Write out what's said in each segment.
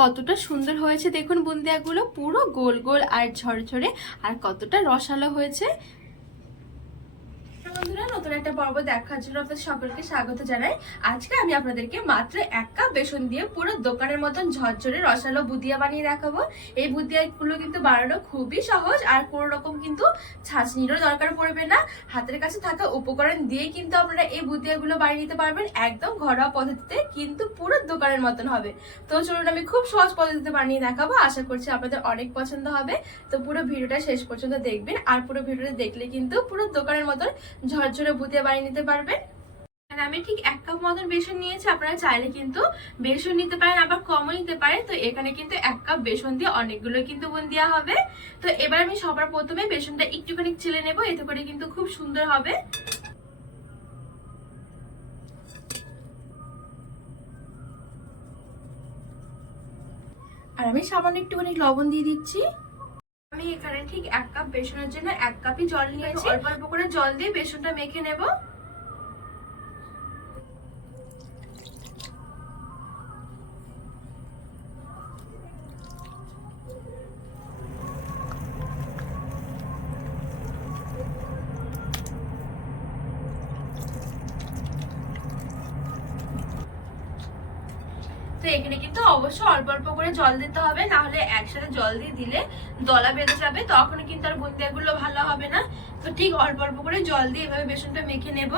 কতটা সুন্দর হয়েছে দেখুন বুন্দিয়াগুলো পুরো গোল গোল আর ঝরঝরে আর কতটা রসালো হয়েছে। বন্ধুরা, নতুন একটা পর্ব দেখার জন্য আপনাদের সকলকে স্বাগত জানাই। আজকে আমি আপনাদেরকে মাত্র এক কাপ বেসন দিয়ে পুরো দোকানের মতন ঝরঝরে রসালো বুদিয়া বানিয়ে দেখাবো। এই বুদিয়াগুলো কিন্তু বানানো খুবই সহজ আর কোনো রকম কিন্তু ছাঁচনিরও দরকার পড়বে না। হাতের কাছে থাকা উপকরণ দিয়ে কিন্তু আপনারা এই বুদিয়াগুলো বানিয়ে নিতে পারবেন। একদম ঘরোয়া পদ্ধতিতে কিন্তু পুরো দোকানের মতন হবে। তো চলুন আমি খুব সহজ পদ্ধতিতে বানিয়ে দেখাবো। আশা করছি আপনাদের অনেক পছন্দ হবে। তো পুরো ভিডিওটা শেষ পর্যন্ত দেখবেন আর পুরো ভিডিওটা দেখলে কিন্তু পুরো দোকানের মতন ঝরঝরে বুদিয়া বানিয়ে নিতে পারবেন? আর আমি ঠিক এক কাপ মতন বেসন নিয়েছি, আপনারা চাইলে কিন্তু বেসন নিতে পারেন, আবার কমও নিতে পারেন। তো এখানে কিন্তু এক কাপ বেসন দিয়ে অনেকগুলো কিন্তু বুন্দিয়া হবে। তো এবার আমি সবার প্রথমে বেসনটা একটুখানি চেলে নেব, এতে করে কিন্তু খুব সুন্দর হবে। আর আমি সামান্য একটুখানি লবণ দিয়ে দিচ্ছি। আমি এখানে ঠিক এক কাপ বেসনের জন্য এক কাপই জল নিয়েছি। অল্প অল্প করে জল দিয়ে বেসনটা মেখে নেব। তো এখানে কিন্তু অবশ্যই অল্প অল্প করে জল দিতে হবে না হলে একসাথে জল দিয়ে দিলে দলা বেঁধে যাবে তখন কিন্তু আর বুন্দিয়াগুলো ভালো হবে না। তো ঠিক অল্প অল্প করে জল দিয়ে এভাবে বেসনটা মেখে নেব।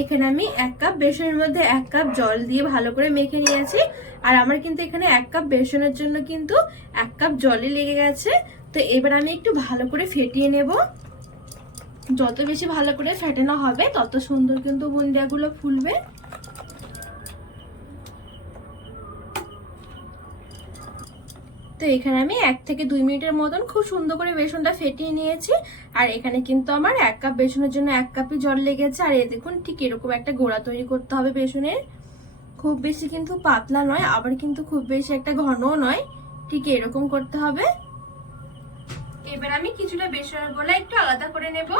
এখানে আমি এক কাপ বেসনের মধ্যে এক কাপ জল দিয়ে ভালো করে মেখে নিয়েছি, আর আমার কিন্তু এখানে এক কাপ বেসনের জন্য কিন্তু এক কাপ জলই লেগে গেছে। তো এবার আমি একটু ভালো করে ফেটিয়ে নেব। যত বেশি ভালো করে ফেটানো হবে, তত সুন্দর কিন্তু বুন্দিয়াগুলো ফুলবে। তো এখানে আমি এক থেকে দুই মিনিটের মতন খুব সুন্দর করে বেসনটা ফেটিয়ে নিয়েছি। আর এখানে কিন্তু আমার এক কাপ বেসনের জন্য এক কাপই জল লেগেছে। আর এ দেখুন, ঠিক এরকম একটা গোড়া তৈরি করতে হবে বেসনের। খুব বেশি কিন্তু পাতলা নয়, আবার কিন্তু খুব বেশি একটা ঘনও নয়। ঠিক এরকম করতে হবে। এবার আমি কিছুটা বেসনের গোলা একটু আলাদা করে নেব।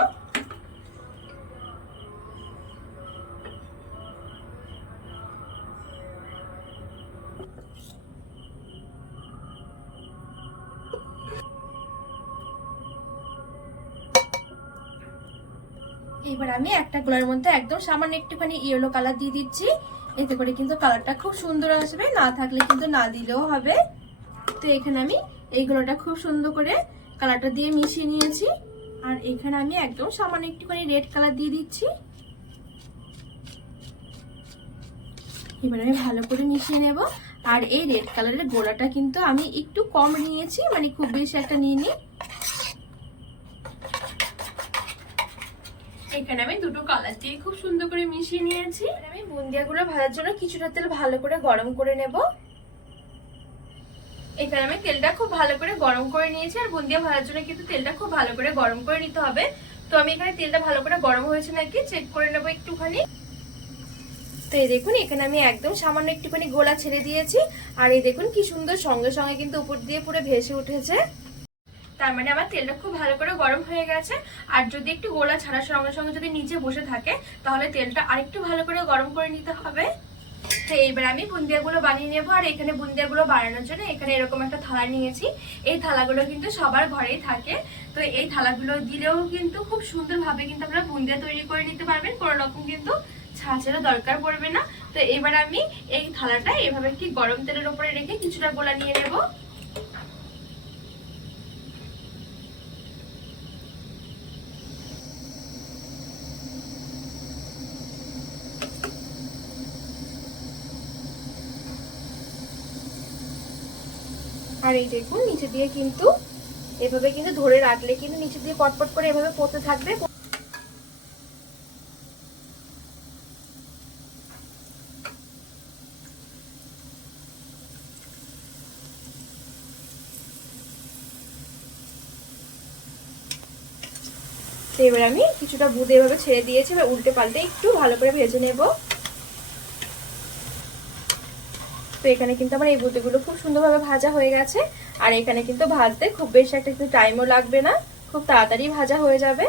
এবার আমি একটা গোলার মধ্যে একদম সামান্য একটুখানি ইয়েলো কালার দিয়ে দিচ্ছি। এতে করে কিন্তু কালারটা খুব সুন্দর আসবে, না থাকলে কিন্তু না দিলেও হবে। তো এখানে আমি এই গোলাটা খুব সুন্দর করে কালারটা দিয়ে মিশিয়ে নিয়েছি। আর এখানে আমি একদম সামান্য একটুখানি রেড কালার দিয়ে দিচ্ছি। এবার আমি ভালো করে মিশিয়ে নেব। আর এই রেড কালারের গোলাটা কিন্তু আমি একটু কম নিয়েছি মানে খুব বেশি একটা নিয়ে নিই এখানে আমি দুটো কালার দিয়ে খুব সুন্দর করে মিশিয়ে নিয়েছি। আমি বুন্দিয়াগুলো ভাজার জন্য কিছুটা তেল ভালো করে গরম করে নেব। এখানে আমি তেলটা খুব ভালো করে গরম করে নিয়েছি আর বুন্দিয়া ভাজার জন্য কিন্তু তেলটা খুব ভালো করে গরম করে নিতে হবে। তো আমি এখানে তেলটা ভালো করে গরম হয়েছে নাকি চেক করে নেব একটুখানি। তো এই দেখুন এখানে আমি একদম সামান্য একটুখানি গোলা ছেড়ে দিয়েছি। আর এই দেখুন কি সুন্দর সঙ্গে সঙ্গে কিন্তু উপর দিয়ে পুরো ভেসে উঠেছে। তার মানে আমার তেলটা খুব ভালো করে গরম হয়ে গেছে। আর যদি একটু গোলা ছাড়ার সঙ্গে সঙ্গে যদি নিচে বসে থাকে, তাহলে তেলটা আরেকটু ভালো করে গরম করে নিতে হবে। তো এইবার আমি বুন্দিয়াগুলো বানিয়ে নেব। আর এখানে বুন্দিয়াগুলো বানানোর জন্য এখানে এরকম একটা থালা নিয়েছি। এই থালাগুলো কিন্তু সবার ঘরেই থাকে। তো এই থালাগুলো দিলেও কিন্তু খুব সুন্দরভাবে কিন্তু আপনারা বুন্দিয়া তৈরি করে নিতে পারবেন। কোনো রকম কিন্তু ছাঁচেরও দরকার পড়বে না। তো এবার আমি এই থালাটা এভাবে কি গরম তেলের ওপরে রেখে কিছুটা গোলা নিয়ে নেব। আর এই দেখুন, নিচে দিয়ে কিন্তু এভাবে কিন্তু ধরে রাখলে কিন্তু নিচে দিয়ে পটপট করে এভাবে পড়তে থাকবে। এবার আমি কিছুটা বুদে এভাবে ছেড়ে দিয়েছি, এবার উল্টে পাল্টে একটু ভালো করে ভেজে নেব। তো এখানে কিন্তু আমার এই বুটিগুলো খুব সুন্দরভাবে ভাজা হয়ে গেছে। আর এখানে কিন্তু ভাজতে খুব বেশি একটা কিন্তু টাইমও লাগবে না। খুব তাড়াতাড়ি ভাজা হয়ে যাবে।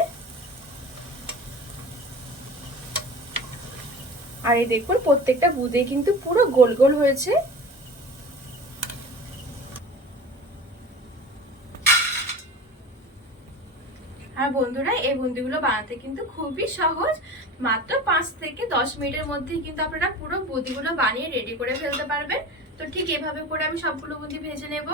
আর এই দেখুন, প্রত্যেকটা বুদে কিন্তু পুরো গোল গোল হয়েছে। আর বন্ধুরা, এই বুন্দিগুলো বানাতে কিন্তু খুবই সহজ। মাত্র পাঁচ থেকে দশ মিনিটের মধ্যে কিন্তু আপনারা পুরো বুদিগুলো বানিয়ে রেডি করে ফেলতে পারবেন। তো ঠিক এভাবে করে আমি সবগুলো বুদি ভেজে নেব।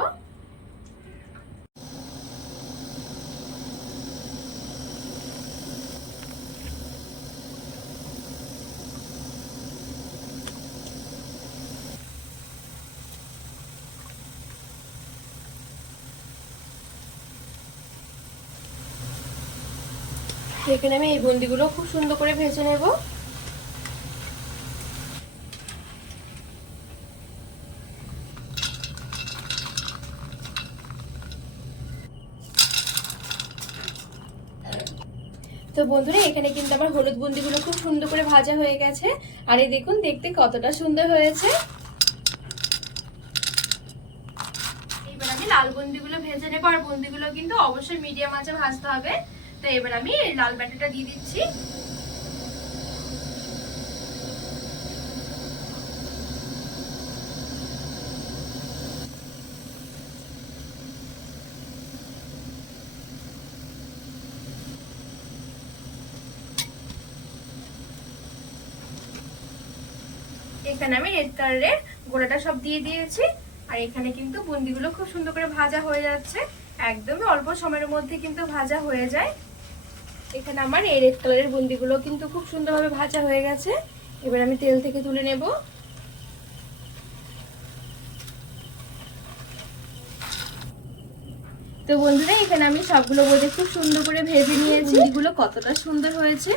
এখানে আমি এই বুন্দিগুলো খুব সুন্দর করে ভেজে নেব। তো বন্ধুরা, এখানে কিন্তু আমার হলুদ বুন্দিগুলো খুব সুন্দর করে ভাজা হয়ে গেছে। আর এই দেখুন, দেখতে কতটা সুন্দর হয়েছে। এবার আমি লাল বুন্দিগুলো ভেজে নেব, আর বুন্দিগুলো কিন্তু অবশ্যই মিডিয়াম আঁচে ভাজতে হবে। তো এবার আমি লাল ব্যাটারটা দিয়ে দিচ্ছি। এখানে আমি রেড কালারের গোলাটা সব দিয়ে দিয়েছি। আর এখানে কিন্তু বুন্দিগুলো খুব সুন্দর করে ভাজা হয়ে যাচ্ছে। একদমই অল্প সময়ের মধ্যে কিন্তু ভাজা হয়ে যায়। এখানে আমার এই রেড কালারের বুন্দিগুলো কিন্তু খুব সুন্দরভাবে ভাজা হয়ে গেছে। এবার আমি তেল থেকে তুলে নেব। তো বন্ধুরা এখানে আমি সবগুলো বোধে খুব সুন্দর করে ভেজে নিয়েছি। এগুলো কতটা সুন্দর হয়েছে?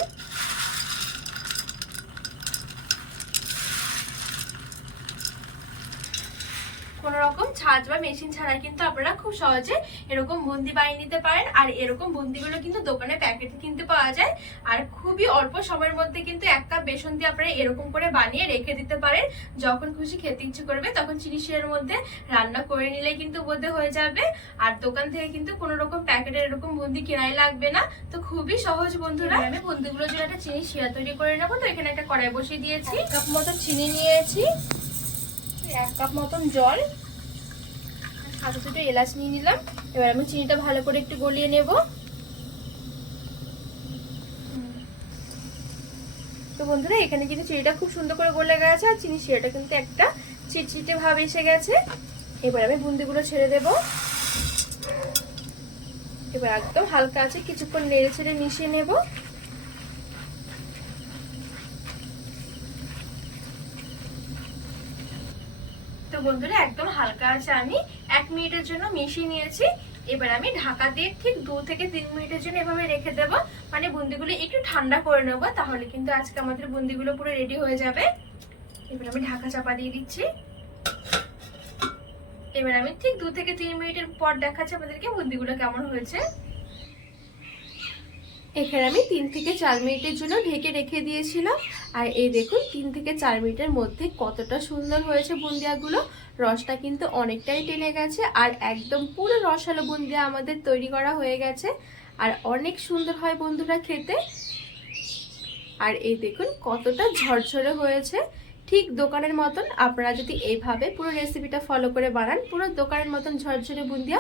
কোনো রকম ছাঁচ বা মেশিন ছাড়া কিন্তু আপনারা খুব সহজে এরকম বন্দি বানিয়ে নিতে পারেন। আর এরকম বুন্দিগুলো কিন্তু দোকানে প্যাকেটে কিনতে পাওয়া যায়। আর খুবই অল্প সময়ের মধ্যে কিন্তু এক কাপ বেসন দিয়ে আপনারা এরকম করে বানিয়ে রেখে দিতে পারেন। যখন খুশি খেতে ইচ্ছে করবে তখন চিনি শিরার মধ্যে রান্না করে নিলে কিন্তু বোধে হয়ে যাবে। আর দোকান থেকে কিন্তু কোনো রকম প্যাকেটের এরকম বন্দি কেনাই লাগবে না। তো খুবই সহজ বন্ধুরা। আমি বুন্দিগুলোর জন্য একটা চিনি শিরা তৈরি করে নেব তো এখানে একটা কড়াই বসিয়ে দিয়েছি। কাপ মতন চিনি নিয়েছি। এক কাপ মতন জল। সাথে সাথে এলাচ নিয়ে নিলাম। এবার আমি চিনিটা ভালো করে একটু গলিয়ে নেব। তো বন্ধুরা, এখানে কিন্তু চিনিটা খুব সুন্দর করে গলে গেছে, আর চিনি শিরাটা কিন্তু একটা চিটচিটে ভাব এসে গেছে। এবার আমি বুন্দিগুলো ছেড়ে দেব। এবার একদম হালকা আছে, কিছুক্ষণ নেড়ে ছেড়ে মিশিয়ে নেব। বন্ধুরা একদম হালকা আছে আমি। এক মিনিটের জন্য মিশিয়ে নিয়েছি। এবার আমি ঢাকা দিয়ে ঠিক দু থেকে তিন মিনিটের জন্য এভাবে রেখে দেব। মানে বুন্দিগুলো একটু ঠান্ডা করে নেব, তাহলে কিন্তু আজকে আমাদের বুন্দিগুলো পুরো রেডি হয়ে যাবে। এবার আমি ঢাকা চাপা দিয়ে দিচ্ছি। এবার আমি ঠিক দু থেকে তিন মিনিটের পর দেখাচ্ছি আমাদেরকে বুন্দিগুলো কেমন হয়েছে। এখানে আমি তিন থেকে চার মিনিটের জন্য ঢেকে রেখে দিয়েছিলাম। আর এই দেখুন, তিন থেকে চার মিনিটের মধ্যে কতটা সুন্দর হয়েছে বুন্দিয়াগুলো। রসটা কিন্তু অনেকটাই টেনে গেছে আর একদম পুরো রসালো বুন্দিয়া আমাদের তৈরি করা হয়ে গেছে। আর অনেক সুন্দর হয় বন্ধুরা খেতে। আর এই দেখুন, কতটা ঝরঝরে হয়েছে। ঠিক দোকানের মতন আপনারা যদি এইভাবে পুরো রেসিপিটা ফলো করে বানান, পুরো দোকানের মতন ঝরঝরে বুন্দিয়া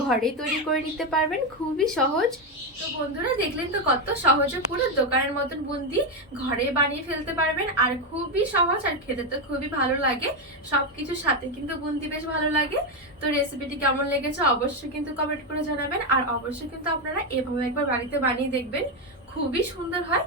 ঘরেই তৈরি করে নিতে পারবেন। খুবই সহজ। তো বন্ধুরা, দেখলেন তো কত সহজে পুরো দোকানের মতন বুন্দি ঘরে বানিয়ে ফেলতে পারবেন। আর খুবই সহজ আর খেতে তো খুবই ভালো লাগে। সব কিছুর সাথে কিন্তু বুন্দি বেশ ভালো লাগে। তো রেসিপিটি কেমন লেগেছে অবশ্যই কিন্তু কমেন্ট করে জানাবেন। আর অবশ্যই কিন্তু আপনারা এভাবে একবার বাড়িতে বানিয়ে দেখবেন। খুবই সুন্দর হয়।